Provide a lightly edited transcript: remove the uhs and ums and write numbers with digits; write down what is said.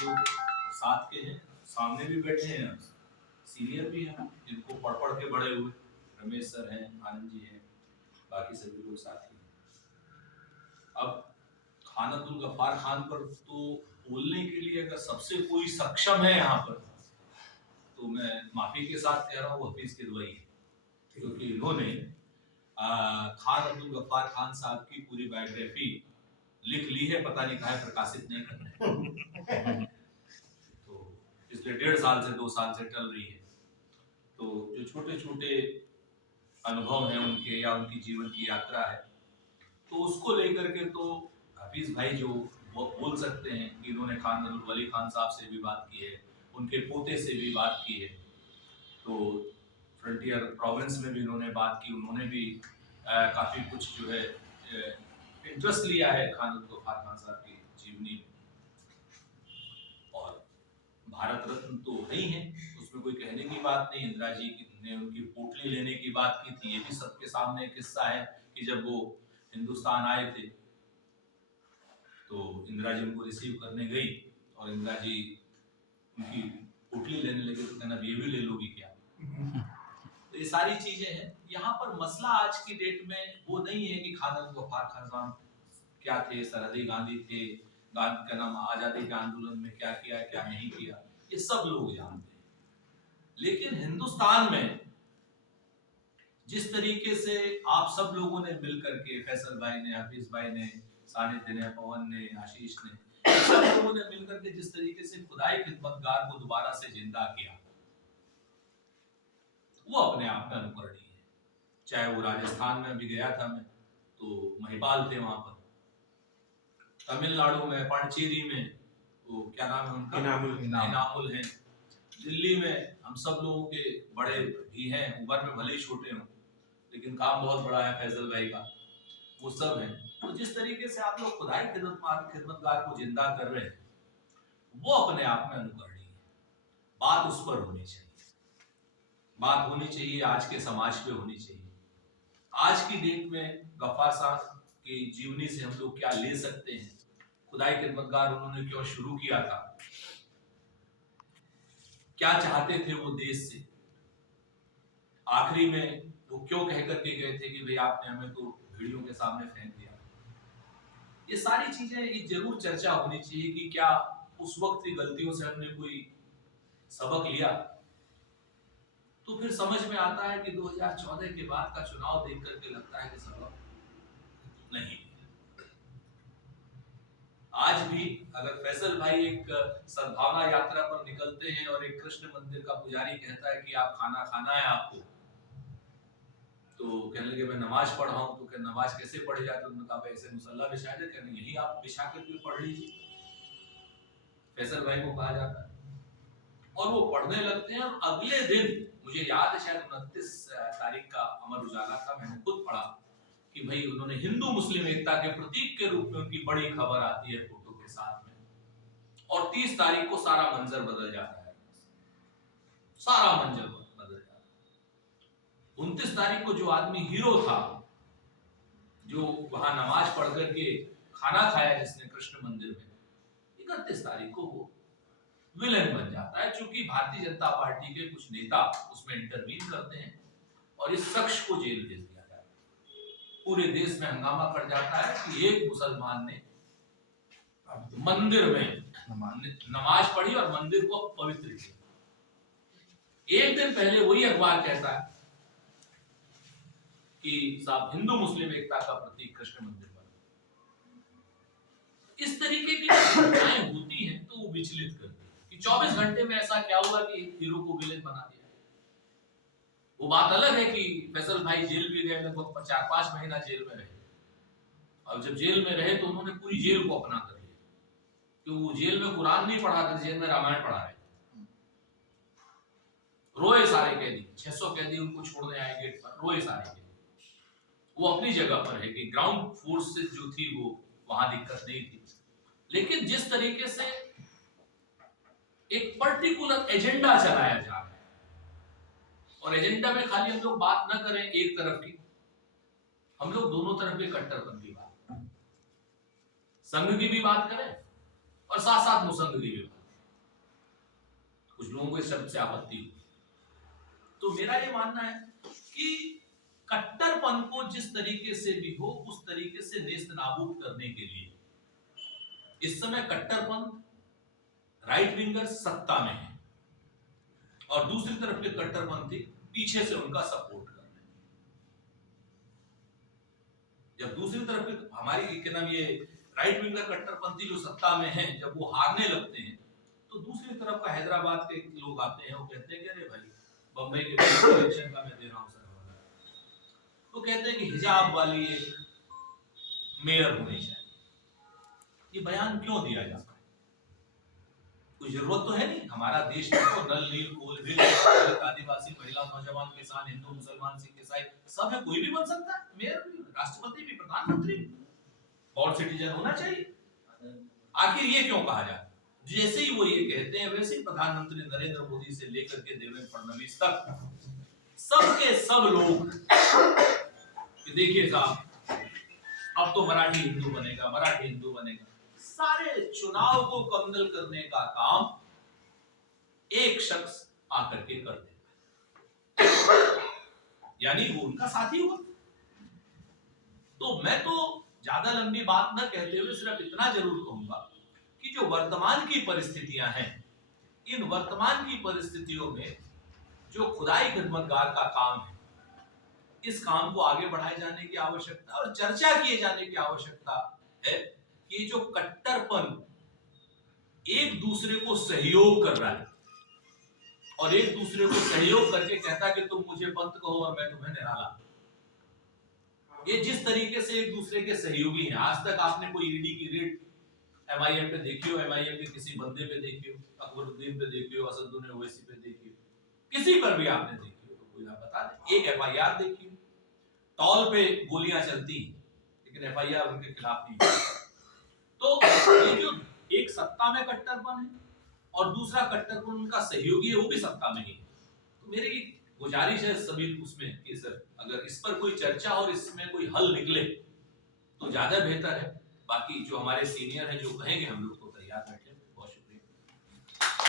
लोग साथ के हैं, सामने भी बैठे हैं, सीनियर भी हैं, जिनको पढ़ पढ़ के बड़े हुए, रमेश सर हैं, आनंद जी हैं, बाकी सभी लोग साथी हैं। अब खान अब्दुल गफ्फार खान पर तो बोलने के लिए अगर सबसे कोई सक्षम है यहाँ पर, तो मैं माफी के साथ कह रहा हूँ हफीज किदवई है, क्योंकि इन्होंने खान अब्दुल गफ्फार खान साहब की पूरी बायोग्राफी लिख ली है, पता नहीं कहाँ प्रकाशित नहीं कर रहे तो पिछले 1.5 साल से 2 साल से टल रही है। तो जो छोटे छोटे अनुभव हैं उनके या उनकी जीवन की यात्रा है, तो उसको लेकर के तो हफीज भाई जो वो बोल सकते हैं कि इन्होंने खान वली खान साहब से भी बात की है, उनके पोते से भी बात की है, तो फ्रंटियर प्रोविंस में भी इन्होंने बात की, उन्होंने भी काफ़ी कुछ जो है इंटरेस्ट लिया है खान अब्दुल गफ्फार खान साहब की जीवनी में। और भारत रत्न तो है ही है, उसमें कोई कहने की बात नहीं। इंदिरा जी ने उनकी पोटली लेने की बात की थी, ये भी सबके सामने एक किस्सा है कि जब वो हिंदुस्तान आए थे तो इंदिरा जी उनको रिसीव करने गई और इंदिरा जी उनकी पोटली लेने लगे तो कहना ये भी ले लोगी क्या। तो ये सारी चीजें हैं। यहाँ पर मसला आज की डेट में वो नहीं है कि खान अब्दुल गफ्फार खान साहब क्या थे, सरहदी गांधी थे, गांधी का नाम आजादी के आंदोलन में क्या किया क्या नहीं किया, ये सब लोग जानते हैं। लेकिन हिंदुस्तान में जिस तरीके से आप सब लोगों ने मिलकर के, फैसल भाई ने, हफीज भाई ने, सानिध्य ने, पवन ने, आशीष ने, सब लोगों ने मिलकर के जिस तरीके से खुदाई खिदमतगार को दोबारा से जिंदा किया, वो अपने आप में अनुकरणीय है। चाहे वो राजस्थान में भी गया था मैं, तो महिपाल थे वहां पर, तमिलनाडु में पांडिचेरी में वो क्या नाम है उनका, इनामुल हैं, दिल्ली में हम सब लोगों के बड़े भी हैं, उम्र में भले ही छोटे हों लेकिन काम बहुत बड़ा है फैजल भाई का, वो सब हैं। तो जिस तरीके से आप लोग खुदाई खिदमतगार को जिंदा कर रहे हैं, वो अपने आप में अनुकरणीय है। बात उस पर होनी चाहिए, बात होनी चाहिए आज के समाज पे होनी चाहिए। आज की डेट में गफ्फार साहब की जीवनी से हम लोग क्या ले सकते हैं, खुदाई खिदमतगार उन्होंने क्यों शुरू किया था, क्या चाहते थे वो देश से, आखिरी में वो क्यों कह करके गए थे कि भाई आपने हमें तो भेड़ियों के सामने फेंक दिया। ये सारी चीजें ये जरूर चर्चा होनी चाहिए कि क्या उस वक्त की गलतियों से हमने कोई सबक लिया। तो फिर समझ में आता है कि 2014 के बाद का चुनाव देख करके लगता है कि सबक नहीं। आज भी अगर फैसल भाई एक सद्भावना यात्रा पर निकलते हैं और एक कृष्ण मंदिर का पुजारी कहता है कि आप खाना खाना है आपको, तो कहने लगे मैं नमाज पढ़ा हूं, तो क्या नमाज कैसे पढ़ी जाती है, उन्होंने कहा ऐसे मुसल्ला बिछा दे, कहने यही आप बिछा करके पढ़ लीजिए, फैसल भाई को कहा जाता है। और वो पढ़ने लगते हैं और अगले दिन, मुझे याद है शायद 29 तारीख का अमर उजाला का, मैंने खुद पढ़ा कि भाई उन्होंने हिंदू मुस्लिम एकता के प्रतीक के रूप में उनकी बड़ी खबर आती है फोटो के साथ में, और 30 तारीख को सारा मंजर बदल जाता है, सारा मंजर बदल जाता है। 29 तारीख को जो आदमी हीरो था, जो वहां नमाज पढ़ करके खाना खाया जिसने कृष्ण मंदिर में, 31 तारीख को वो विलेन बन जाता है, क्योंकि भारतीय जनता पार्टी के कुछ नेता उसमें इंटरवीन करते हैं और इस शख्स को जेल भेज दिया जाता है। पूरे देश में हंगामा कर जाता है कि एक मुसलमान ने मंदिर में नमाज पढ़ी और मंदिर को पवित्र किया। एक दिन पहले वही अखबार कहता है कि साहब हिंदू मुस्लिम एकता का प्रतीक कृष्ण मंदिर बना। इस तरीके की घटनाएं होती हैं तो वो विचलित करती है कि 24 घंटे में ऐसा क्या हुआ कि हीरो को विलेन बना दिया। वो बात अलग है कि फैसल भाई जेल भी गए, लगभग 4-5 महीना जेल में रहे, और जब जेल में रहे तो उन्होंने पूरी जेल को अपना कर लिया, क्योंकि वो जेल में कुरान नहीं पढ़ा था, जेल में रामायण पढ़ा रहे। रोए सारे कैदी, 600 कैदी उनको छोड़ने आए गेट पर, रोए सारे कैदी। वो अपनी जगह पर है कि ग्राउंड फोर्स से जो थी वो वहां दिक्कत नहीं थी, लेकिन जिस तरीके से एक पर्टिकुलर एजेंडा चलाया जा रहा है, और एजेंडा में खाली हम लोग बात ना करें एक तरफ की, हम लोग दोनों तरफ के कट्टरपंथी बात, संघ की भी बात करें और साथ साथ मुसंघ की भी बात। लोगों को इस शब्द से आपत्ति हुई। तो मेरा ये मानना है कि कट्टरपन को जिस तरीके से भी हो उस तरीके से नेस्त नाबूद करने के लिए इस समय कट्टरपन राइट विंगर सत्ता में है और दूसरी तरफ के कट्टरपंथी पीछे से उनका सपोर्ट कर रहे हैं। जब दूसरी तरफ के हमारी क्या नाम ये राइट विंगर कट्टरपंथी जो सत्ता में हैं जब वो हारने लगते हैं तो दूसरी तरफ का हैदराबाद के लोग आते हैं, वो कहते हैं कि अरे भाई बंबई के इलेक्शन का मैं दे रहा हूं सर, तो कहते हैं कि हिजाब वाली एक मेयर होनी चाहिए। ये बयान क्यों दिया जाता है? कोई जरूरत तो है नहीं। हमारा देश में तो नल नील कोल आदिवासी महिला नौजवान किसान हिंदू मुसलमान सिख ईसाई सब है, कोई भी बन सकता है, मेयर भी, राष्ट्रपति भी, प्रधानमंत्री भी, ऑल सिटीजन होना चाहिए। आखिर ये क्यों कहा जाता है? जैसे ही वो ये कहते हैं वैसे ही प्रधानमंत्री नरेंद्र मोदी से लेकर के देवेंद्र फडणवीस तक सबके सब लोग देखिए साहब अब तो मराठी हिंदू बनेगा, मराठी हिंदू बनेगा। सारे चुनाव को कमदल करने का काम एक शख्स आकर के कर देता, यानी वो उनका साथी हुआ। तो मैं तो ज्यादा लंबी बात न कहते हुए सिर्फ इतना जरूर कहूंगा कि जो वर्तमान की परिस्थितियां हैं, इन वर्तमान की परिस्थितियों में जो खुदाई खिदमतगार का काम है, इस काम को आगे बढ़ाए जाने की आवश्यकता और चर्चा किए जाने की आवश्यकता है कि जो कट्टरपन एक दूसरे को सहयोग कर रहा है और एक दूसरे को सहयोग करके कहता है कि तुम मुझे पंत कहो और मैं तुम्हें निराला, ये जिस तरीके से एक दूसरे के सहयोगी हैं। आज तक आपने कोई ईडी की रेड एमआईएम पे देखी हो, एमआईएम के किसी बंदे पे देखी हो, अकबरुद्दीन पे देखी हो, असदुद्दीन ओवैसी पे देखी हो, किसी पर भी आपने देखी हो तो कोई आप बता दें। एक एफआईआर देखी हो, टॉल पे गोलियां चलती लेकिन एफआईआर उनके खिलाफ नहीं। तो ये जो एक सत्ता में कट्टरपन है और दूसरा कट्टरपन उनका सहयोगी है, वो भी सत्ता में ही। तो मेरी गुजारिश है सभी उसमें कि सर अगर इस पर कोई चर्चा और इसमें कोई हल निकले तो ज्यादा बेहतर है। बाकी जो हमारे सीनियर हैं जो कहेंगे हम लोग तो तैयार बैठे।